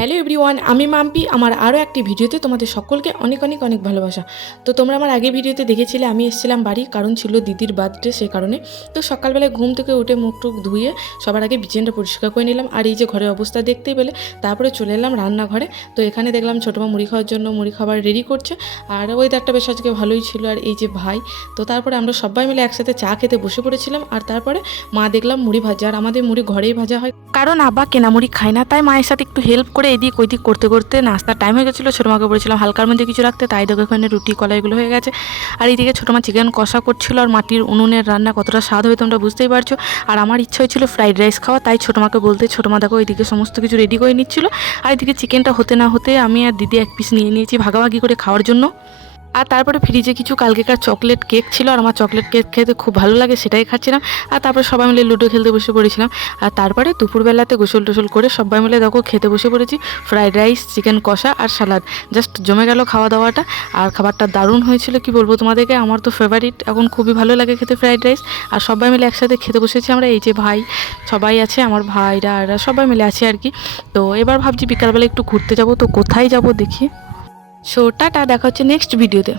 Hello everyone, আমি মাম্পি। আমার আরও একটি ভিডিওতে তোমাদের সকলকে অনেক অনেক অনেক ভালোবাসা। তো তোমরা আমার আগে ভিডিওতে দেখেছিলে আমি এসেছিলাম বাড়ি, কারণ ছিল দিদির বার্থডে, সেই কারণে। তো সকালবেলায় ঘুম থেকে উঠে মুখ টুক ধুয়ে সবার আগে বিছানাটা পরিষ্কার করে নিলাম। আর এই যে ঘরের অবস্থা দেখতেই পেলে, তারপরে চলে এলাম রান্নাঘরে। তো এখানে দেখলাম ছোটো মা মুড়ি খাওয়ার জন্য মুড়ি খাবার রেডি করছে। আর ওয়েদারটা বেশ আজকে ভালোই ছিল। আর এই যে ভাই, তো তারপরে আমরা সবাই মিলে একসাথে চা খেতে বসে পড়েছিলাম। আর তারপরে মা দেখলাম মুড়ি ভাজা, আর আমাদের মুড়ি ঘরেই ভাজা হয়, কারণ আব্বা কেনা মুড়ি খায় না। তাই মায়ের সাথে একটু হেল্প করে এদিক ওইদিক করতে করতে নাস্তার টাইম হয়ে গেছিলো। ছোটো মাকে বলেছিলাম হালকার মধ্যে কিছু রাখতে, তাই দেখো এখানে রুটি কলা এগুলো হয়ে গেছে। আর এইদিকে ছোটো মা চিকেন কষা করছিল। আর মাটির উনুনের রান্না কতটা স্বাদ হবে তোমরা বুঝতেই পারছো। আর আমার ইচ্ছা হয়েছিল ফ্রাইড রাইস খাওয়া, তাই ছোটো মাকে বলতে ছোটো মা দেখো এইদিকে সমস্ত কিছু রেডি করে নিচ্ছিল। আর এদিকে চিকেনটা হতে না হতে আমি আর দিদি এক পিস নিয়ে নিয়েছি ভাগাভাগি করে খাওয়ার জন্য। আর তারপরে ফ্রিজে কিছু কালকেকার চকলেট কেক ছিল, আর আমার চকলেট কেক খেতে খুব ভালো লাগে, সেটাই খাচ্ছিলাম। আর তারপরে সবাই মিলে লুডো খেলতে বসে পড়েছিলাম। আর তারপরে দুপুরবেলাতে গোসল টোসল করে সবাই মিলে দেখো খেতে বসে পড়েছি ফ্রাইড রাইস, চিকেন কষা আর সালাদ। জাস্ট জমে গেল খাওয়া দাওয়াটা। আর খাবারটা দারুণ হয়েছিল, কি বলবো তোমাদেরকে, আমার তো ফেভারিট, এখন খুবই ভালো লাগে খেতে ফ্রাইড রাইস। আর সবাই মিলে একসাথে খেতে বসেছি আমরা। এই যে ভাই সবাই আছে, আমার ভাইরা আর সবাই মিলে আছে আর কি। তো এবার ভাবছি বিকালবেলা একটু ঘুরতে যাব, তো কোথায় যাব দেখি। সো টাটা, দেখা হচ্ছে নেক্সট ভিডিওতে।